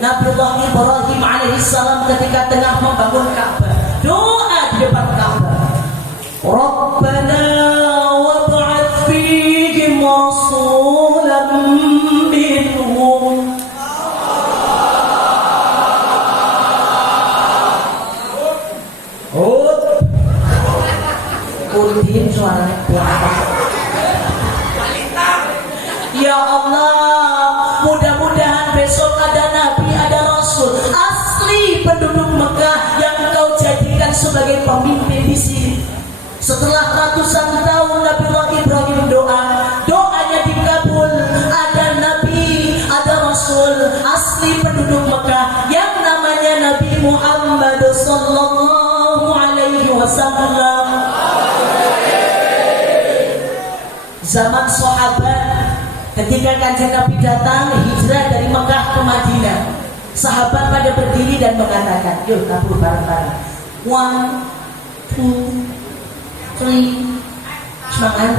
Nabiullah Ibrahim alaihissalam ketika tengah membangun Ka'bah, doa di depan Ka'bah, Rabbana wab'ats fihim rasulan minhum. Udin suaranya ya Allah, mudah-mudahan besok ada Nabi, ada Rasul asli penduduk Mekah yang Engkau jadikan sebagai pemimpin di sini. Setelah ratusan tahun Nabiullah Ibrahim doanya dikabul, ada Nabi, ada Rasul asli penduduk Mekah yang namanya Nabi Muhammad sallallahu alaihi wasallam. Zaman sahabat ketika Kanjeng Nabi datang hijrah dari Mekah ke Madinah, sahabat pada berdiri dan mengatakan, yuk kabur bareng-bareng. 1, 2, 3, semangat.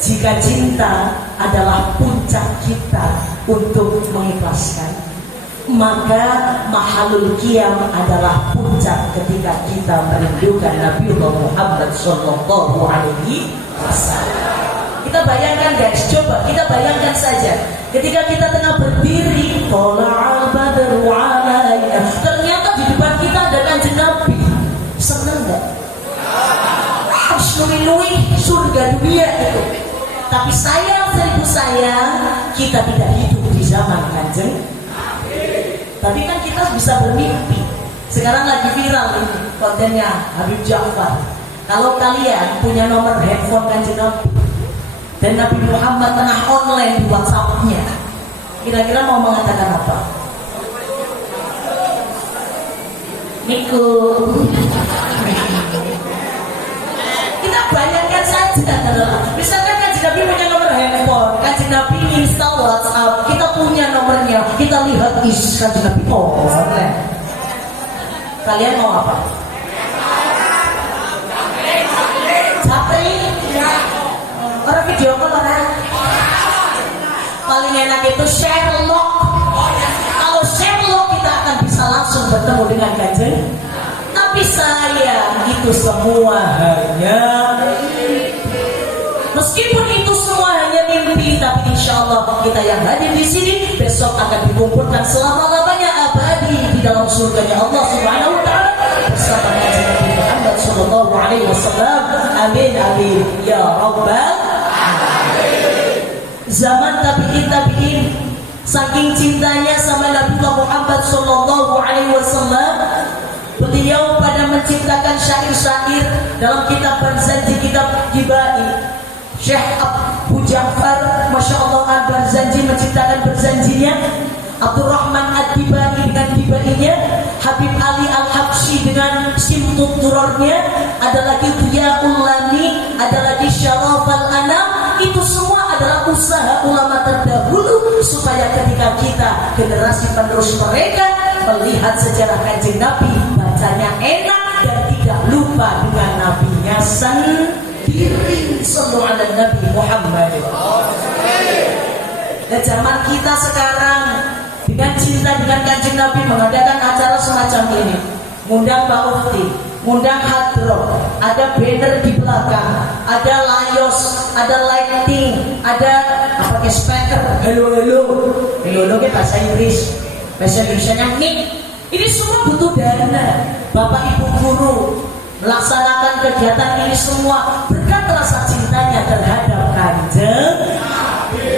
Jika cinta adalah puncak kita untuk mengikhlaskan, maka mahalul qiyam adalah puncak ketika kita merindukan Nabiullah Muhammad sallallahu alaihi wasallam. Kita bayangkan guys, coba kita bayangkan saja ketika kita tengah berdiri, tola'al badru alaina, ternyata di depan kita ada Kanjeng Nabi. Senang enggak? Harus nui-nui surga dunia itu. Tapi sayang, seribu sayang, kita tidak hidup di zaman Kanjeng Nabi. Tapi kan kita bisa bermimpi. Sekarang lagi viral ini kontennya Habib Ja'far. Kalau kalian punya nomor handphone Kanjeng Nabi dan Nabi Muhammad tengah online di WhatsApp-nya, kira-kira mau mengatakan apa? Miku. Kita bayangkan saja, misalkan Kanjeng Nabi punya nomor handphone, Kanjeng Nabi install WhatsApp, kita punya nomornya, kita lihat Kanjeng Nabi online. Kalian mau apa? Capri? Orang video call orang? Paling enak itu Sherlock. Kalau Sherlock kita akan bisa langsung bertemu dengan Kanjeng. Tapi sayang, itu semua hanya mimpi. Meskipun itu semua hanya mimpi, tapi insya Allah kita yang hadir di sini besok akan dikumpulkan selama-lamanya abadi di dalam surganya Allah Subhanahu wa taala bersama Nabi Muhammad sallallahu alaihi wasallam. Amin amin ya rabbal alamin. Zaman tabi'in saking cintanya sama Nabi Muhammad sallallahu alaihi wasallam, beliau pada menciptakan syair-syair dalam kitab Barzanji, kitab Gibai. Syekh Abu Ja'far, Masya Allah, Al-Barzanji menciptakan Barzanjinya. Abdurrahman Ad-Dibai dengan Dibainya, Habib Ali Al-Habsyi dengan Simtut Durarnya, ada lagi Diyaul Lani, ada lagi Syaraf Al-Anam. Itu semua adalah usaha ulama terdahulu supaya ketika kita generasi penerus mereka melihat sejarah Kanjeng Nabi, bacanya enak dan tidak lupa dengan nabinya sendiri. Sallu ala Nabi Muhammad. Dan zaman kita sekarang dengan cinta dengan Kanjeng Nabi mengadakan acara semacam ini, ngundang Pak Ufti, ngundang hadroh, ada banner di belakang, ada layos, ada lighting, ada apa speaker, halo ke bahasa Inggris, bahasa Indonesianya mic. Ini semua butuh dana. Bapak Ibu guru melaksanakan kegiatan ini semua berkat rasa cintanya terhadap Kanjeng Nabi.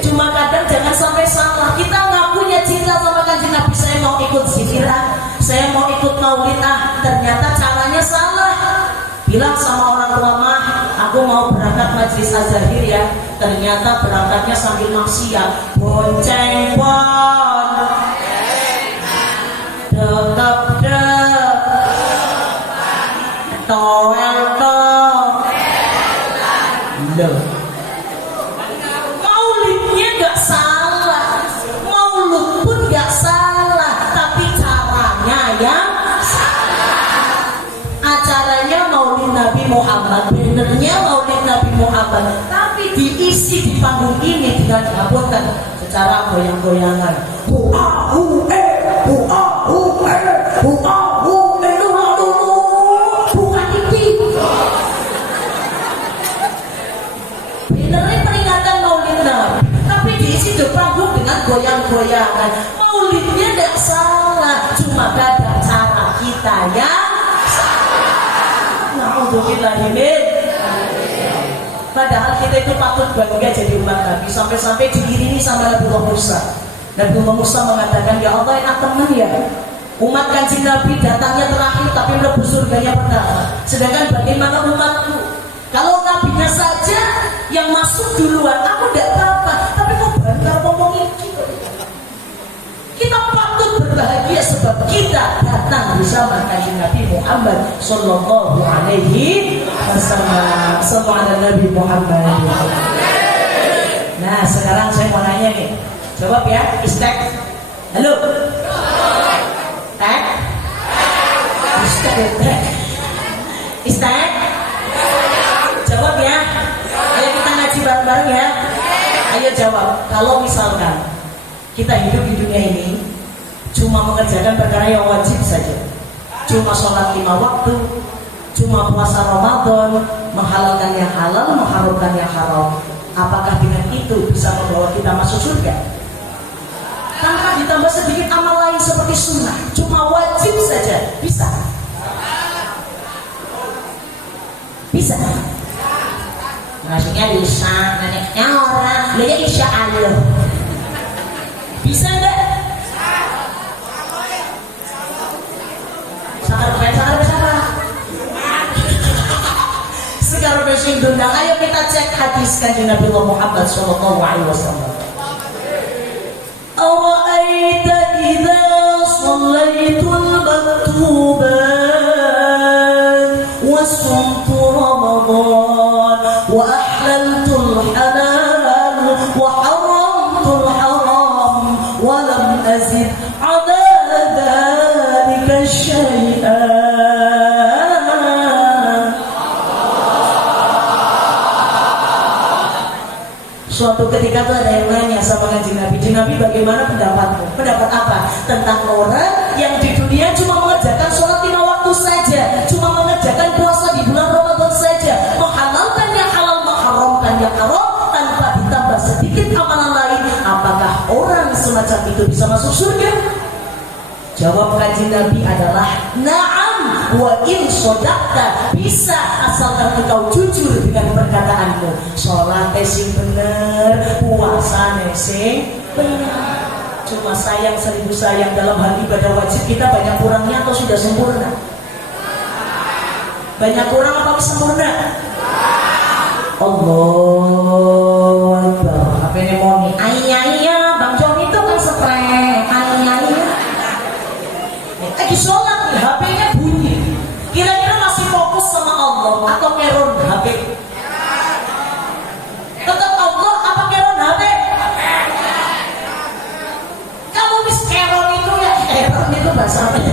Cuma kadang jangan sampai salah, kita ngakunya cinta sama Kanjeng Nabi, saya mau ikut zikirah, saya mau ikut maulid, ternyata caranya salah. Bilang sama orang tua, mah aku mau berangkat majelis Az-Zahir ya, ternyata berangkatnya sambil maksiat, bonceng pon dekap toel maulidnya gak salah, maulud pun gak salah, tapi caranya yang salah. Acaranya maulid Nabi Muhammad, benernya maulid Nabi Muhammad, tapi diisi di panggung ini dengan habutan secara goyang-goyangan. Bukan itu. Benernya peringatan maulid Nabi, tapi diisi di panggung dengan goyang-goyangan. Maulidnya tidak salah, cuma ada cara kita yang salah. Na'udzubillahimin. Padahal kita itu patut bangga jadi umat Nabi, sampai-sampai diiringi sama Nabiullah Musa. Nabiullah Musa mengatakan, ya Allah, enak teman ya, umat Kanjeng Nabi datangnya terakhir tapi mlebu surganya pertama. Sedangkan bagaimana umatku? Kalau nabinya saja yang masuk duluan, aku tidak apa-apa. Tapi kok bantah ngomongin kita? Kita patut berbahagia sebab kita datang bersama Kanjeng Nabi Muhammad Sallallahu Alaihi Wasallam. Sallallahu ala Nabi Muhammad. Nah, sekarang saya mau nanya nih, jawab ya, istek. Halo. Tek. Istek. Istek. Jawab ya. Ayo kita ngaji bareng-bareng ya. Ayo jawab. Kalau misalkan kita hidup di dunia ini cuma mengerjakan perkara yang wajib saja, cuma sholat 5 waktu, cuma puasa Ramadan, menghalalkan yang halal, mengharamkan yang haram, apakah dengan itu bisa membawa kita masuk surga? Tanpa ditambah sedikit amal lain seperti sunnah, cuma wajib saja, bisa? Bisa? Maksudnya bisa, neneknya orang, ya insya Allah. Bisa enggak? Sekarang besok dundang. Ayo kita cek hadis Kanjeng Nabi Muhammad Sallallahu Alaihi Wasallam. Awaita idza shallaitul maktubat wa sumtu Ramadan wa ahlaltul halal wa haramtul haram wa lam azid ala dhalika syai'an. Suatu ketika tuh ada yang nanya sama Kanjeng Nabi, Nabi bagaimana pendapatmu? Pendapat apa? Tentang orang yang di dunia cuma mengerjakan sholat 5 waktu saja, cuma mengerjakan puasa di bulan Ramadan saja, menghalalkan yang halal, mengharamkan yang haram, tanpa ditambah sedikit amalan lain. Apakah orang semacam itu bisa masuk surga? Jawab Kanjeng Nabi adalah na'am wa in sodakta, bisa asalkan engkau jujur dengan perkataanmu. Sholat sing bener, puasa sing bener. Cuma sayang 1000 sayang, dalam hal ibadah wajib kita banyak kurangnya atau sudah sempurna? Banyak kurang apa sempurna? Allahu Akbar. Apa ini mau nih? Iya, Bang Joni itu kan spray. Iya. Lagi sholat nih, HP-nya bunyi. Kira-kira masih fokus sama Allah atau ngeron HP? Tetap Allah apa ngeron HP? Kamu mis keron itu ya, keron itu bahasa apa ya?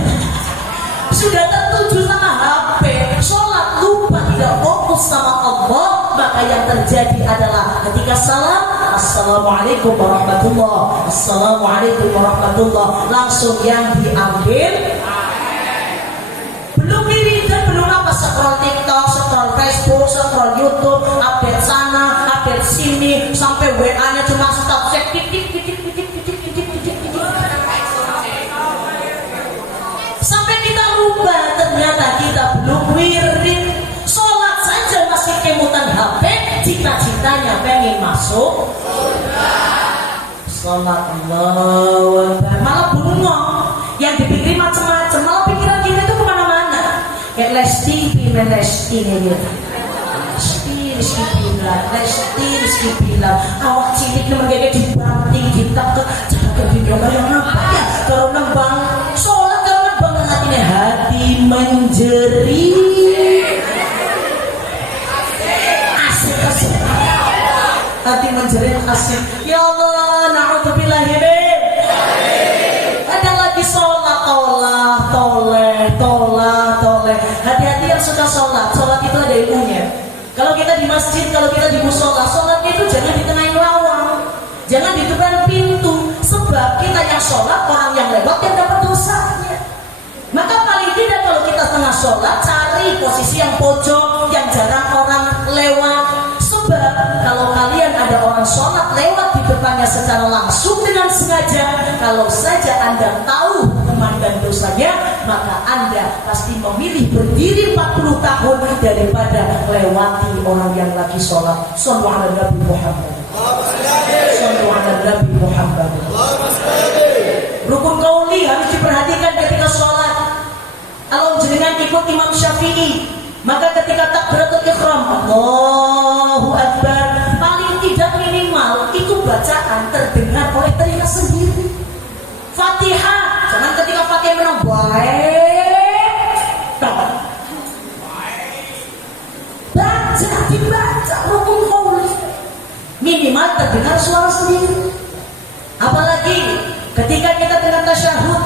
Sudah tertuju sama HP, sholat lupa tidak fokus sama Allah, maka yang terjadi adalah ketika salam, assalamualaikum warahmatullah, assalamualaikum warahmatullah, langsung yang diambil. Belum diri dan belum apa, scroll TikTok, scroll Facebook, scroll YouTube, update sana, update sini, sampai WA-nya cuma stop check titik. Sampai kita lupa ternyata kita belum wirid. Sholat saja masih kemutan HP, cita-citanya pengen masuk sholat. Allahu Akbar. Malah bengong, yang dipikirin macam-macam, malah pikiran kita itu kemana-mana. Kayak Lesti ini dia. Lesti Rizky Bilar, awak cilik nemen kayak dibanting, ditak jaga video kayak apa ya? Kalau nembang sholat kalau nembang hati menjerit. Asik. Hati menjerit asik. Ya Allah, na'udzubillahi min. Ada lagi sholat toleh. Hati-hati yang suka sholat itu ada ilmunya. Kalau kita di masjid, kalau kita di musola, sholatnya itu jangan di tengah lawang, jangan di depan pintu, sebab kita yang sholat, orang yang lewat yang dapat dosanya. Maka paling tidak kalau kita tengah sholat, cari posisi yang pojok, yang jarang orang lewat. Sebab kalau kalian ada orang sholat lewat di depannya secara langsung dengan sengaja, kalau saja Anda tahu hukuman dan dosanya, maka Anda pasti memilih berdiri 40 tahun daripada lewati orang yang lagi sholat. Shallu ala Nabi Muhammad. Shallu ala Nabi Muhammad. Rukun qauli harus diperhatikan ketika sholat. Kalau jenengan ikut Imam Syafi'i, maka ketika takbiratul ihram, Allahu Akbar, paling tidak minimal itu bacaan terdengar oleh telinga sendiri. Fatihah, jangan ketika Fatihah menang dibaca rukun qauli, minimal terdengar suara sendiri. Apalagi ketika kita dengan tasyahud,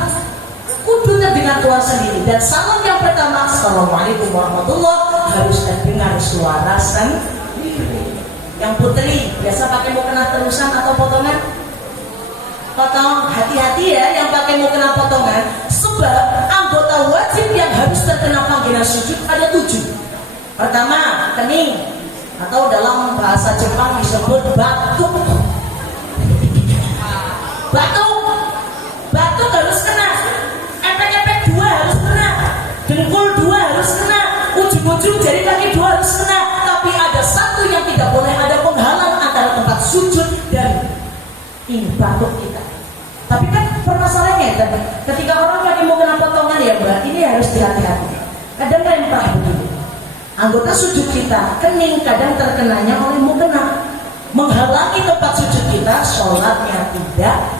kudu terdengar suara sendiri. Dan salam yang pertama, assalamualaikum warahmatullah, harus terdengar suara sendiri. Yang putri biasa pakai mukena terusan atau potongan? Potong, hati-hati ya yang pakai mukena potongan, sebab anggota wajib yang harus terkena panggilan sujud ada 7. Pertama, kening, atau dalam bahasa Jepang disebut batuk. Batuk harus kena. Epek-epek 2 harus kena. Dengkul 2 harus kena. Ujung-ujung jari kaki 2 harus kena. Tapi ada satu yang tidak boleh ada penghalang antara tempat sujud dan ini batuk kita. Tapi kan permasalahannya ketika orang lagi mau kena potongan ya Mbak, ini harus hati-hati. Kadang rempah begini. Anggota sujud kita kening, kadang terkenanya oleh mukena, menghalangi tempat sujud kita, sholatnya tidak